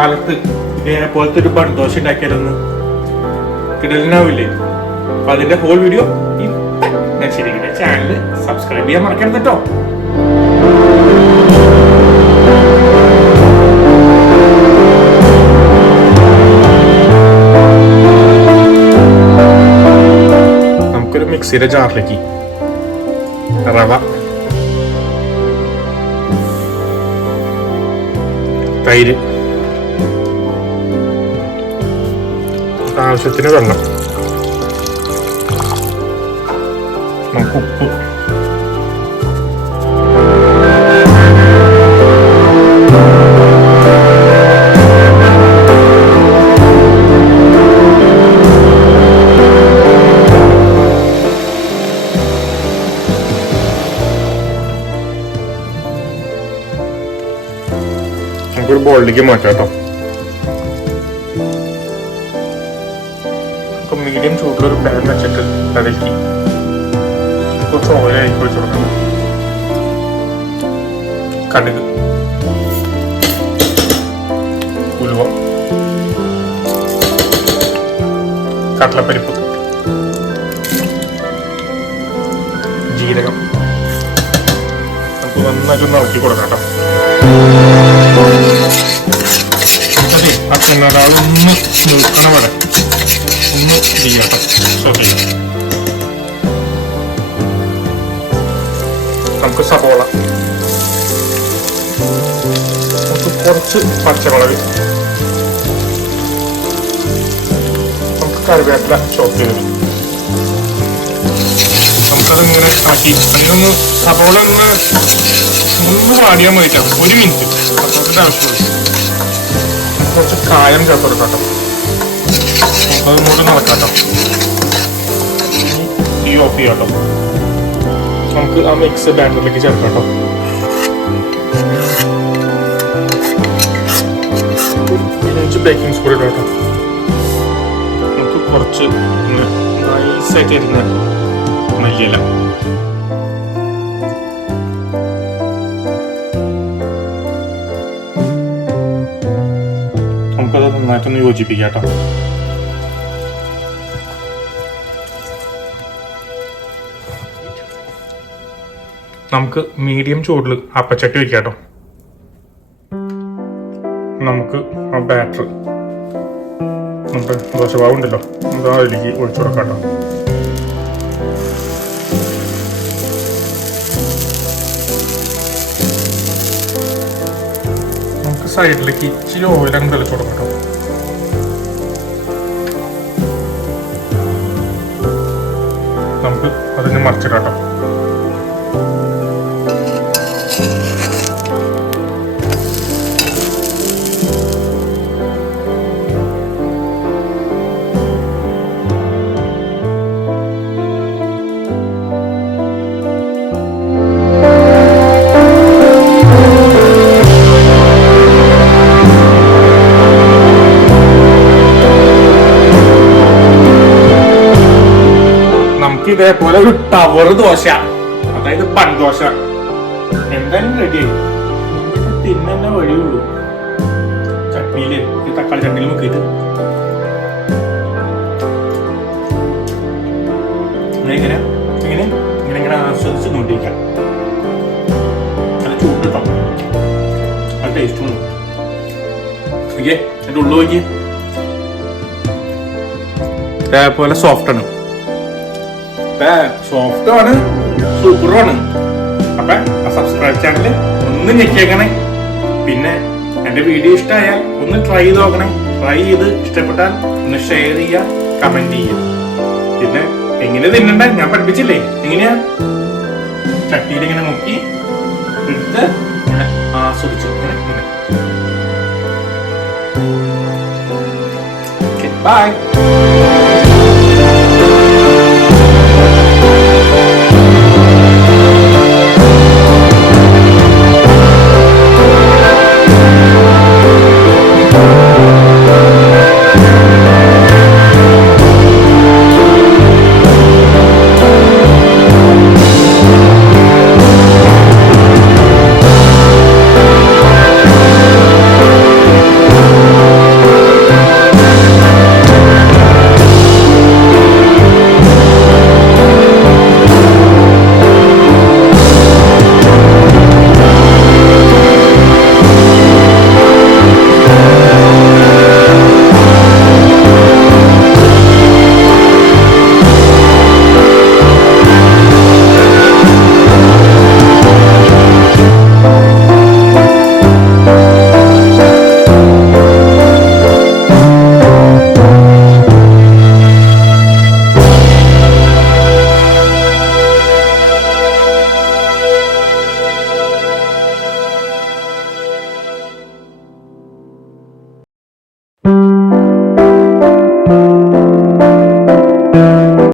കാലത്ത് ഇതേപോലത്തെ ഒരു ബൺദോശ ഉണ്ടാക്കിയാലൊന്ന് കിടലിനാവില്ലേ? അപ്പൊ അതിന്റെ ഹോൾ വീഡിയോ ഞാൻ ശരിക്കും ചാനൽ സബ്സ്ക്രൈബ് ചെയ്യാൻ മറക്കരുത് കേട്ടോ. നമുക്കൊരു മിക്സിയുടെ ജാറിലേക്ക് റവ, തൈര്, ആവശ്യത്തിന് വെള്ളം, നമുക്ക് ഉപ്പ്, നമുക്കൊരു ബോളിലേക്ക് മാറ്റാം കേട്ടോ. മീഡിയം ചൂടിലൊരു പാൻ വെച്ചിട്ട് അതിലേക്ക് കുറച്ച് ഓയിലായി ഒഴിച്ചു കൊടുക്കണം. കടുക്, ഉലുവ, കടലപ്പരിപ്പ്, ജീരകം നമുക്ക് നന്നായിട്ടൊന്ന് ഇളക്കി കൊടുക്കാം കേട്ടോ. അതെ, അതൊന്ന് മൂക്കണ വരെ ഒന്ന് ചെയ്യാട്ടോ. നമുക്ക് സവോള, നമുക്ക് കുറച്ച് പച്ചമുളക്, നമുക്ക് കറിവേപ്പില ചോപ്പ് ചെയ്ത് നമുക്കതിങ്ങനെ ആക്കി അതിനൊന്ന് സവോള ഒന്ന് വാടിയാൻ വേണ്ടിയിട്ടാണ്. 1 മിനിറ്റ് സപ്പോർട്ടിന്റെ ആവശ്യമുള്ളൂ. കുറച്ച് കായം ചേർത്ത് കൊടുക്കാട്ടോ. അതുകൊണ്ട് നടക്കാട്ടോ. തീ ഓഫ് ചെയ്യാട്ടോ. നമുക്ക് ആ മിക്സ് ബാറ്ററിലേക്ക് ചേർക്കാട്ടോ. ബേക്കിംഗ് സോഡ ഇടാട്ടോ. നമുക്ക് കുറച്ച് നൈസായിട്ട് ഇരുന്ന മല്ലിയില, നമുക്കത് നന്നായിട്ടൊന്ന് യോജിപ്പിക്കാട്ടോ. നമുക്ക് മീഡിയം ചൂടിൽ അപ്പച്ചട്ടി വെക്കാട്ടോ. നമുക്ക് ആ ബാറ്റർ നമ്മുടെ ദോശമാവ് ഉണ്ടല്ലോ, നമുക്ക് അതിലേക്ക് ഒഴിച്ചു കൊടുക്കാട്ടോ. നമുക്ക് സൈഡിലേക്ക് ഇച്ചിരി ഓയിലങ്ങ് തെളിച്ചു കൊടുക്കാട്ടോ. നമുക്ക് അതിന് മറിച്ചിടാട്ടോ. ഇതേപോലെ ഒരു ടവർ ദോശ, അതായത് ബൺദോശ എന്തായാലും റെഡിയായി. തിന്നെ വഴിയുള്ളൂ. ചട്നിയില് ഈ തക്കാളി ചട്നിയിൽ മുക്കിയിട്ട് ഇങ്ങനെ ഇങ്ങനെ ഇങ്ങനെ ഇങ്ങനെ ആസ്വദിച്ച് നോട്ടിരിക്കാം. നല്ല ചൂട് കിട്ടാം, നല്ല ടേസ്റ്റ് ഉണ്ട്. ഓക്കെ, എന്റെ ഉള്ളു നോക്കി ഇതേപോലെ സോഫ്റ്റ് ആണ്, സോഫ്റ്റും ആണ്, സൂപ്പറും ആണ്. അപ്പൊ ആ സബ്സ്ക്രൈബ് ചാനല് ഒന്ന് ഞെക്കിയേക്കണേ. പിന്നെ എന്റെ വീഡിയോ ഇഷ്ടമായാൽ ഒന്ന് ട്രൈ ചെയ്ത് നോക്കണേ. ട്രൈ ചെയ്ത് ഇഷ്ടപ്പെട്ടാൽ ഒന്ന് ഷെയർ ചെയ്യുക, കമന്റ് ചെയ്യുക. പിന്നെ എങ്ങനെ തിന്നണ്ട ഞാൻ പഠിപ്പിച്ചില്ലേ, എങ്ങനെയാ ചട്ടിയിൽ ഇങ്ങനെ മുക്കി എടുത്ത് ഇങ്ങനെ ആസ്വദിച്ചു ഇങ്ങനെ. ബൈ.